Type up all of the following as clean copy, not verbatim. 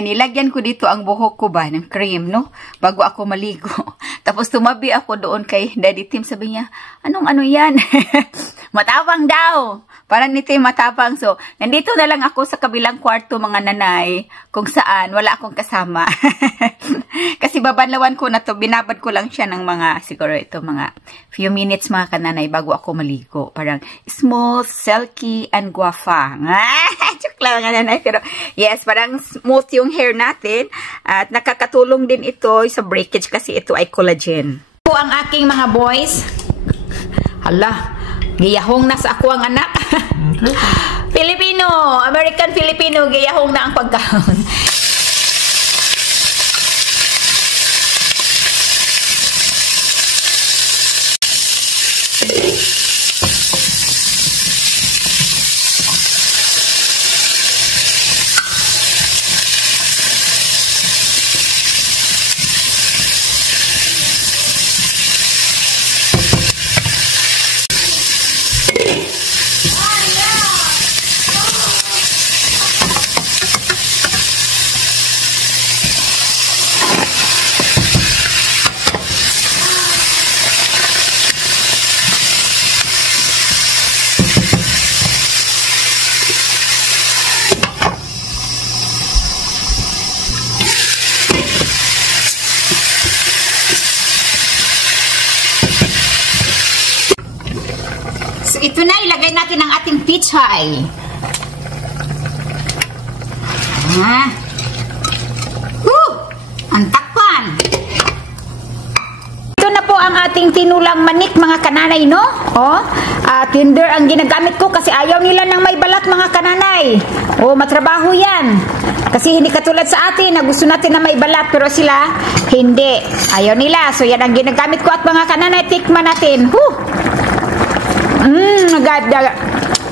nilagyan ko dito ang buhok ko ba ng cream, no? Bago ako maligo. Tapos tumabi ako doon kay Daddy Tim. Sabi niya, anong ano yan? Matapang daw. Parang ni Tim matapang. So, nandito na lang ako sa kabilang kwarto mga nanay. Kung saan, wala akong kasama. Kasi babanlawan ko na to. Binabad ko lang siya ng mga, siguro ito, mga few minutes mga kananay bago ako maligo. Parang smooth, silky, and guapa. Joke lang mga nanay. Pero, yes, parang smooth yung hair natin. At nakakatulong din ito sa breakage kasi ito ay collagen. Po ang aking mga boys. Hala, giyahong na sa ako ang anak. Filipino, American Filipino, giyahong na ang pagkaon. Ito na, ilagay natin ang ating pichay. Ang takpan. Ito na po ang ating tinulang manik mga kananay, no? Tinder ang ginagamit ko kasi ayaw nila ng may balat mga kananay. Matrabaho yan. Kasi hindi katulad sa atin na gusto natin na may balat pero sila hindi. Ayaw nila. So yan ang ginagamit ko at mga kananay, tikman natin.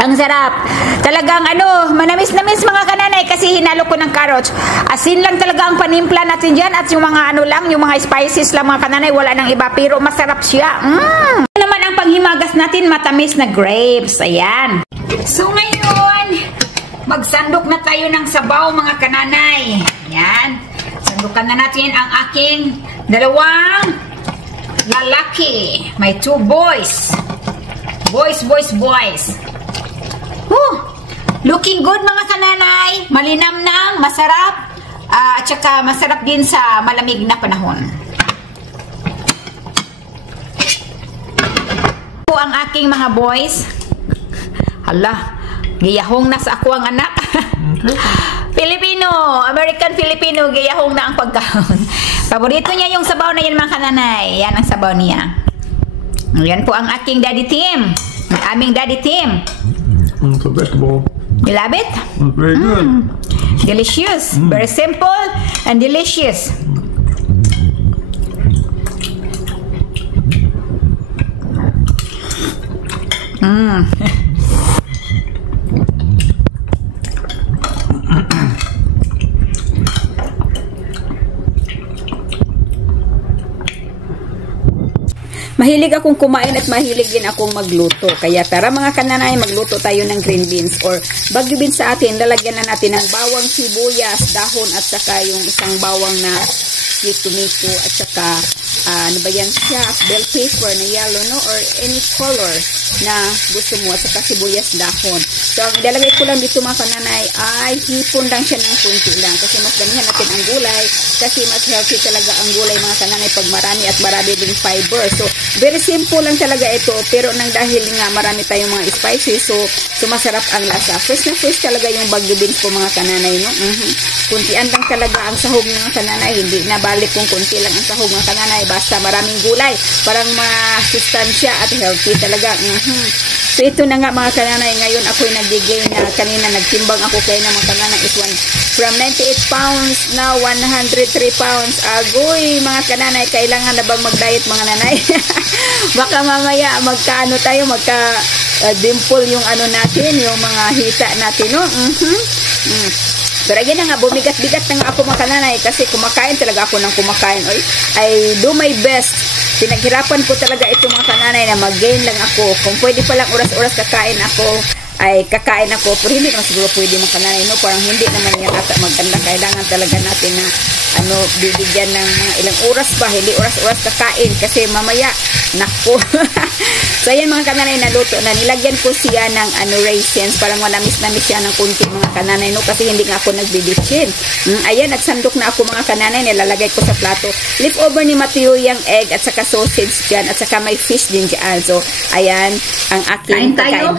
Ang sarap. Talagang manamis-namis mga kananay kasi hinalo ko ng carrots. Asin lang talaga ang panimpla natin dyan at yung mga yung mga spices lang mga kananay, wala nang iba pero masarap siya. Naman ang panghimagas natin, matamis na grapes. Ayan. So ngayon, magsandok na tayo ng sabaw mga kananay. Ayan. Sandukan na natin ang aking dalawang lalaki. May 2 boys. Boys. Looking good mga kananay. Malinamnam, masarap. At saka masarap din sa malamig na panahon. Po ang aking mga boys. Hala, giyahong na sa ako ang anak. Filipino, American Filipino, giyahong na ang pagkaon. Paborito niya yung sabaw na yan mga kananay. Yan ang sabaw niya. Yan po ang aking Daddy Tim. Ang aming Daddy Tim. It's a vegetable. You love it? It's very good. Delicious. Very simple and delicious. Mahilig akong kumain at mahilig din akong magluto. Kaya tara mga kananay, magluto tayo ng green beans or bagyo beans sa atin. Lalagyan na natin ng bawang, sibuyas, dahon at saka yung isang bawang na sweet tomato at saka ano ba yan siya? Bell pepper na yellow, no? Or any color na gusto mo at saka sibuyas, dahon. So, ang ilalagay ko lang dito mga kananay ay hipon lang siya ng kunti lang kasi mas damihan natin ang gulay kasi mas healthy talaga ang gulay mga kananay pag marami at marami din fiber. So, very simple lang talaga ito pero nang dahil nga marami tayong mga spices so masarap ang lasa. Fresh na fresh talaga yung bagyo beans po mga kananay, no? Kuntian lang talaga ang sahog ng mga kananay. Hindi na balik kung kunti lang ang sahog mga kananay. Basta maraming gulay. Parang masustansya at healthy talaga. So ito na nga mga kananay. Ngayon ako'y nag-gain na kanina nagtimbang ako kaya na mga kananay is from 98 pounds now 103 pounds. Agoy mga kananay, kailangan na bang mag-diet mga nanay? Baka mamaya magkaano tayo, dimple yung ano natin, yung mga hita natin, no? Pero yan na nga, bumigat-bigat na nga ako mga kananay kasi kumakain talaga ako ng kumakain. I do my best. Pinaghirapan ko talaga ito mga kananay na mag-gain lang ako. Kung pwede palang oras-oras kakain ako, ay kakain ako, pero hindi naman siguro pwede mga kananay, no? Parang hindi naman yan ata maganda. Kailangan talaga natin na bibigyan ng mga ilang oras ba, hindi oras-oras kakain kasi mamaya nako. So ayan mga kananay, naluto na, nilagyan ko siya ng raisins, parang manamis-namis siya ng kunti mga kananay, no? Kasi hindi nga ako nagbibitsin. Ayan, nagsandok na ako mga kananay, nilalagay ko sa plato. Leftover ni Mateo yung egg at saka sausage dyan, at saka may fish din dyan. So ayan ang aking pagkain.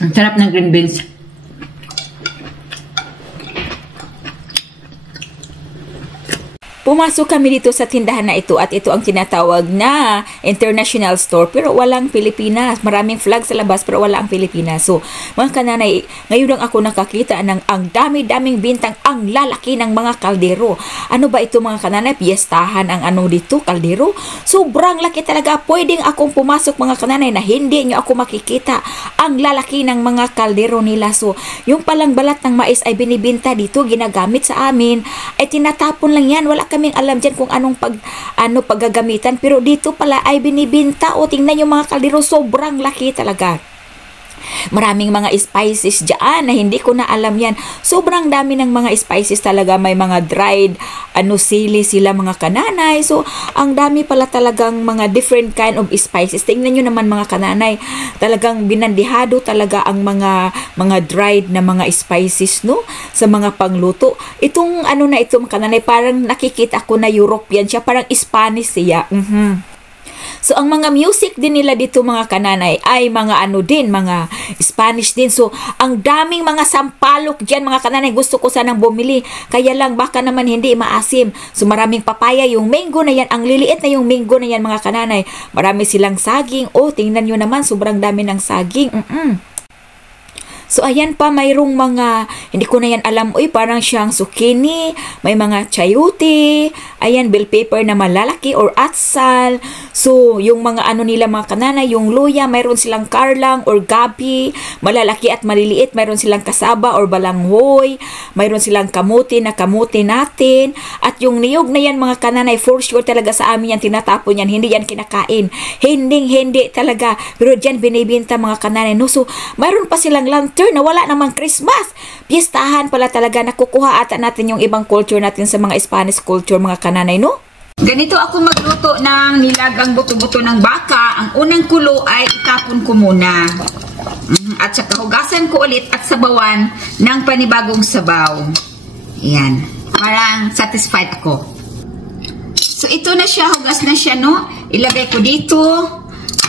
Ang sarap ng green beans. Pumasok kami dito sa tindahan na ito at ito ang tinatawag na international store pero walang Pilipinas. Maraming flag sa labas pero wala ang Pilipinas. So, mga kananay, ngayon lang ako nakakita ng ang dami-daming bintang, ang lalaki ng mga kaldero. Ano ba ito mga kananay? Piyestahan ang dito, kaldero. Sobrang laki talaga. Pwedeng akong pumasok mga kananay na hindi nyo ako makikita. Ang lalaki ng mga kaldero nila. So, yung palang balat ng mais ay binibinta dito, ginagamit sa amin. Ay tinatapon lang yan. Wala kaming alam dyan kung anong paggagamitan, pero dito pala ay binibinta. O tingnan yung mga kaldero, sobrang laki talaga. Maraming mga spices dyan na hindi ko na alam yan. Sobrang dami ng mga spices talaga. May mga dried sili sila mga kananay. So ang dami pala talagang mga different kind of spices. Tingnan nyo naman mga kananay, talagang binandihado talaga ang mga dried na mga spices, no, sa mga pangluto. Itong na ito mga kananay, parang nakikita ko na European siya, parang Spanish siya. So, ang mga music din nila dito mga kananay ay mga mga Spanish din. So, ang daming mga sampalok dyan mga kananay. Gusto ko sanang bumili. Kaya lang baka naman hindi maasim. So, maraming papaya. Yung mango na yan, ang liliit na yung mango na yan mga kananay. Marami silang saging. Oh, tingnan nyo naman, sobrang dami ng saging. So, ayan pa, mayroong mga, hindi ko na yan alam, parang siyang zucchini, may mga chayote, ayan, bell pepper na malalaki or atsal. So, yung mga nila mga kananay, yung luya, mayroon silang karlang or gabi, malalaki at maliliit, mayroon silang kasaba or balanghoy, mayroon silang kamuti na kamuti natin, at yung niyog na yan mga kananay, for sure talaga sa amin yan, tinatapon yan, hindi yan kinakain. Hindi talaga, pero dyan binibinta mga kananay, no? So, mayroon pa silang lantern na wala namang Christmas. Piestahan pala talaga, nakukuha ata natin yung ibang culture natin sa mga Spanish culture mga kananay, no? Ganito ako magluto ng nilagang buto-buto ng baka. Ang unang kulo ay itapon ko muna. At saka hugasan ko ulit at sabawan ng panibagong sabaw. Ayan. Parang satisfied ako. So ito na siya, hugas na siya, no? Ilagay ko dito.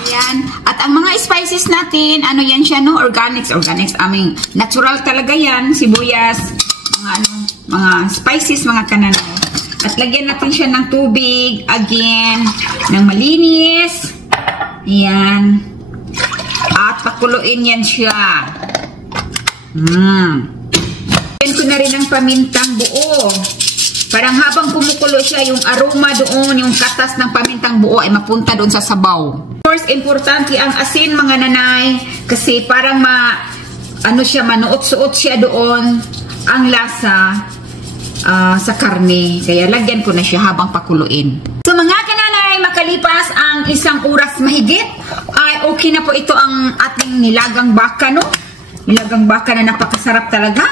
Ayan. At ang mga spices natin, yan siya, no? Organics, natural talaga yan. Sibuyas, mga spices, mga kananay. At lagyan natin siya ng tubig, again, ng malinis. Ayan. At pakuluin yan siya. Lagyan ko na rin ng pamintang buo. Parang habang kumukulo siya, yung aroma doon, yung katas ng pamintang buo ay mapunta doon sa sabaw. Of course, importante ang asin mga nanay kasi parang manuot-suot siya doon ang lasa sa karne. Kaya lagyan ko na siya habang pakuluin. So mga kananay, makalipas ang 1 oras mahigit, ay okay na po ito ang ating nilagang baka, no? Nilagang baka na napakasarap talaga.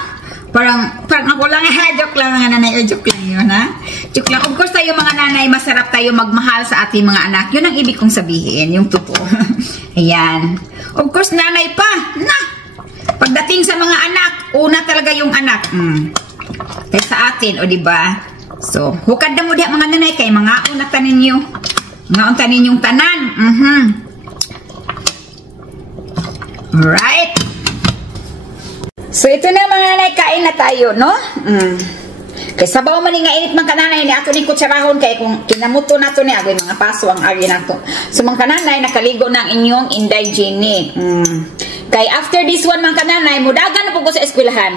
Parang ako lang, joke lang mga nanay, joke lang yun, ha? Joke lang. Of course, tayo mga nanay, masarap tayo magmahal sa ating mga anak. Yun ang ibig kong sabihin, yung totoo. Ayan. Of course, nanay pa, pagdating sa mga anak, una talaga yung anak. Kaya sa atin, o diba? So, hukad na mo diha mga nanay, kay mga unatan ninyo. Mga unatan ninyong tanan. Alright. So, ito na mga nanay, kain na tayo, no? Kaya sabaw man nga init mga kananay ni ato ni kutsarahon kay kung kinamuto nato ni agoy mga paso ang agi nato. So mga kananay nakaligo ng inyong Inday Jenny. Kay after this one mga kananay mudagan na po ko sa eskwelahan.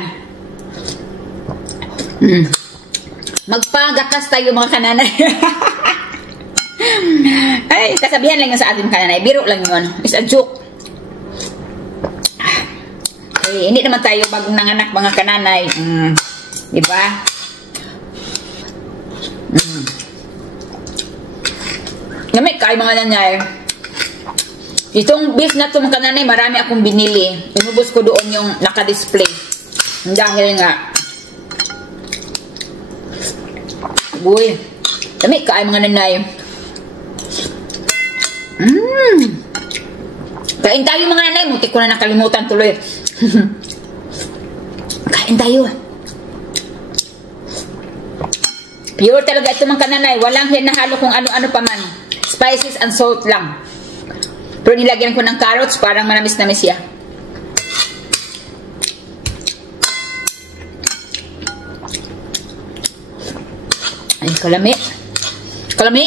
Magpagatas tayo mga kananay. Ay, kasabihan lang yun sa ating kananay. Biro lang yun. It's a joke. Eh, hindi naman tayo bagong nanganak mga kananay. Diba? Gamit kayo mga nanay. Itong beef na ito mga kananay, marami akong binili. Inubos ko doon yung naka-display. Dahil nga, uy, gamit kayo mga nanay. Kain tayo mga nanay. Mutik ko na nakalimutan tuloy. Kain tayo. Pure talaga ito mga kananay. Walang hinahalo kung ano-ano pa man. Spices and salt lang. Pero nilagyan ko ng carrots. Parang manamis-namis siya. Ay, kalami. Kalami.